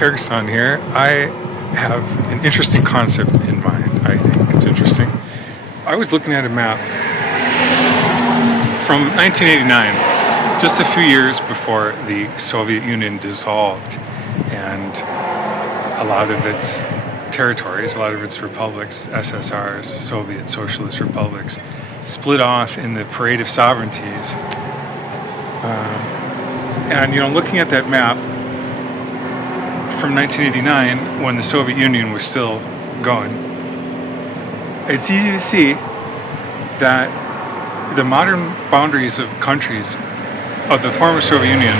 Kyrgyzstan here. I have an interesting concept in mind. I think it's interesting. I was looking at a map from 1989, just a few years before the Soviet Union dissolved and a lot of its territories, a lot of its republics, SSRs, Soviet Socialist Republics, split off in the parade of sovereignties. And looking at that map from 1989, when the Soviet Union was still going, it's easy to see that the modern boundaries of countries of the former Soviet Union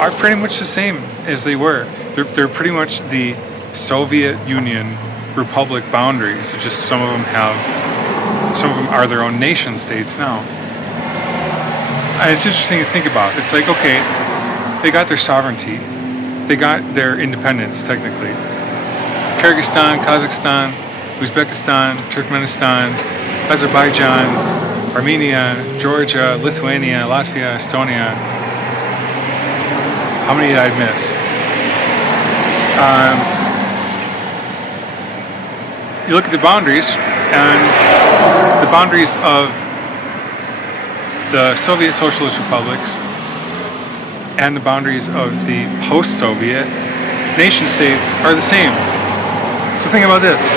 are pretty much the same as they were. They're pretty much the Soviet Union republic boundaries. It's just some of them are their own nation states now. And it's interesting to think about. It's like, okay, they got their sovereignty. They got their independence, technically. Kyrgyzstan, Kazakhstan, Uzbekistan, Turkmenistan, Azerbaijan, Armenia, Georgia, Lithuania, Latvia, Estonia. How many did I miss? You look at the boundaries, and the boundaries of the Soviet Socialist Republics and the boundaries of the post-Soviet nation states are the same. So think about this.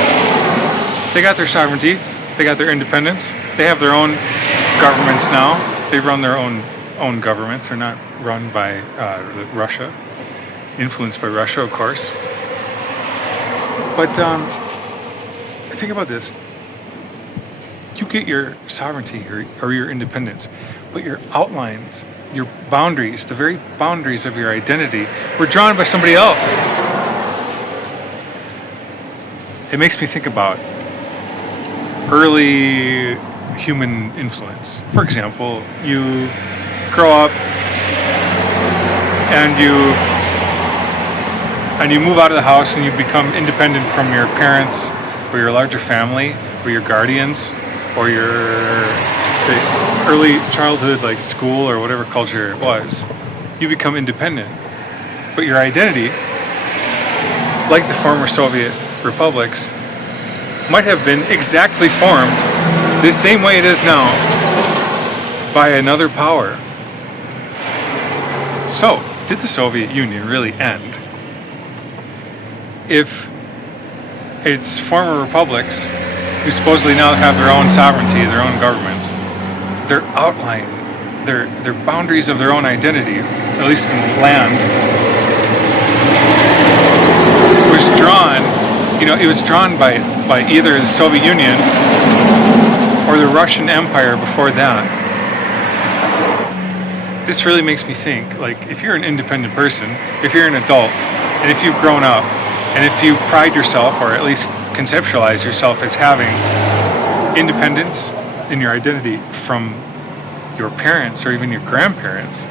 They got their sovereignty, they got their independence, they have their own governments now. They run their own governments. They're not run by Russia, influenced by Russia, of course. But think about this. You get your sovereignty or your independence, but your outlines, your boundaries, the very boundaries of your identity were drawn by somebody else. It makes me think about early human influence. For example, you grow up and you move out of the house and you become independent from your parents or your larger family or your guardians or your early childhood, like school or whatever culture it was. You become independent. But your identity, like the former Soviet republics, might have been exactly formed the same way it is now by another power. So, did the Soviet Union really end? If its former republics, who supposedly now have their own sovereignty, their own governments, their outline, their boundaries of their own identity, at least in land, was drawn, it was drawn by either the Soviet Union or the Russian Empire before that. This really makes me think, like, if you're an independent person, if you're an adult, and if you've grown up, and if you pride yourself, or at least conceptualize yourself as having independence in your identity from your parents or even your grandparents,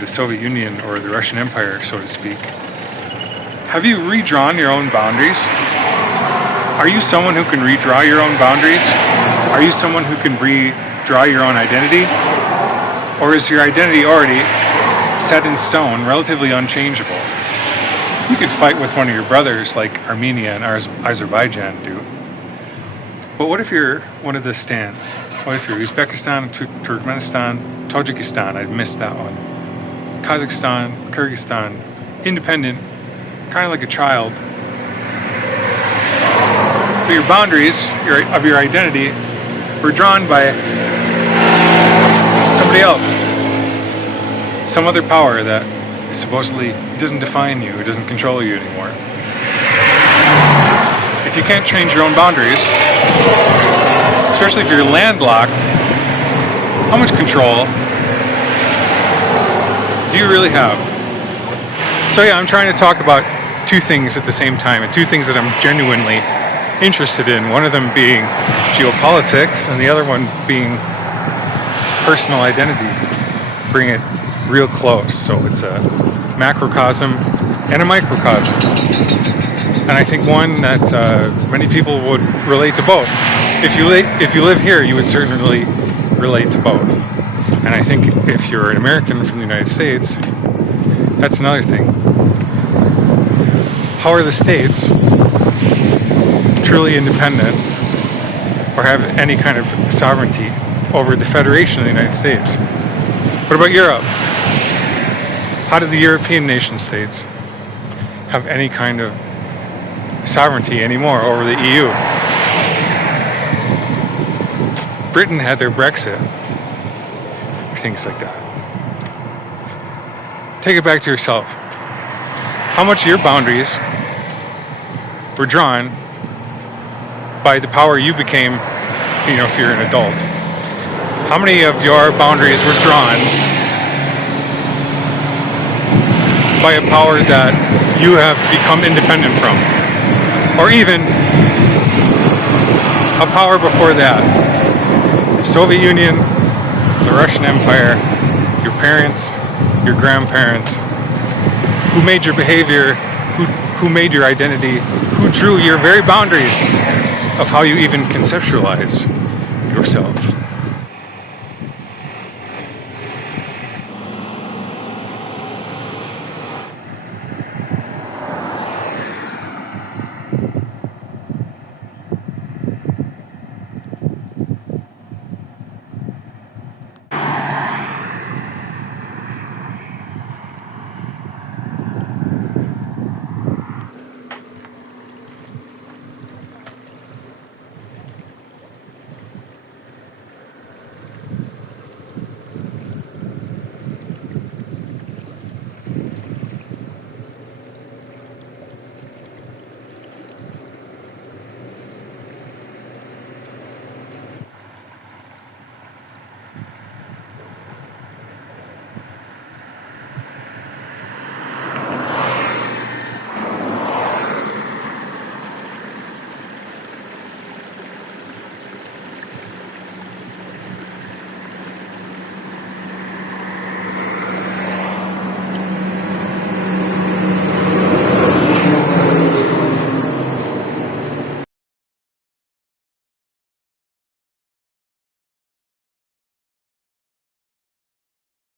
the Soviet Union or the Russian Empire, so to speak, have you redrawn your own boundaries? Are you someone who can redraw your own boundaries? Are you someone who can redraw your own identity? Or is your identity already set in stone, relatively unchangeable? You could fight with one of your brothers like Armenia and Azerbaijan do. But what if you're one of the stands? What if you're Uzbekistan, Turkmenistan, Tajikistan? I missed that one. Kazakhstan, Kyrgyzstan, independent, kind of like a child. But your boundaries of your identity were drawn by somebody else. Some other power that supposedly doesn't define you, it doesn't control you anymore. If you can't change your own boundaries, especially if you're landlocked, how much control do you really have? So yeah, I'm trying to talk about two things at the same time, and two things that I'm genuinely interested in. One of them being geopolitics, and the other one being personal identity. Bring it real close. So it's a macrocosm and a microcosm. And I think one that many people would relate to both. If you live here, you would certainly relate to both. And I think if you're an American from the United States, that's another thing. how are the states truly independent or have any kind of sovereignty over the Federation of the United States? What about Europe? How do the European nation states have any kind of sovereignty anymore over the EU? Britain had their Brexit, or things like that. Take it back to yourself. How much of your boundaries were drawn by the power you became, if you're an adult? How many of your boundaries were drawn by a power that you have become independent from? Or even a power before that? The Soviet Union, the Russian Empire, your parents, your grandparents, who made your behavior, who made your identity, who drew your very boundaries of how you even conceptualize yourselves.